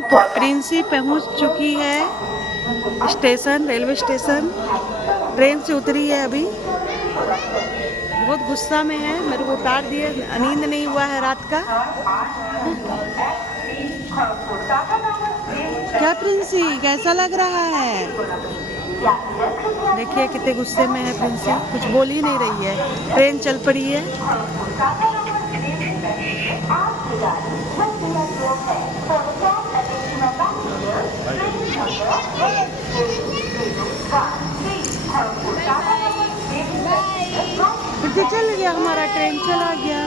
प्रिंसी पहुंच चुकी है स्टेशन, रेलवे स्टेशन। ट्रेन से उतरी है अभी, बहुत गुस्सा में है, मेरे को उतार दिए, नींद नहीं हुआ है रात का। क्या प्रिंसी, कैसा लग रहा है? देखिए कितने गुस्से में है प्रिंसी, कुछ बोल ही नहीं रही है। ट्रेन चल पड़ी है। प्रिंसी चल गया, हमारा ट्रेन चला गया।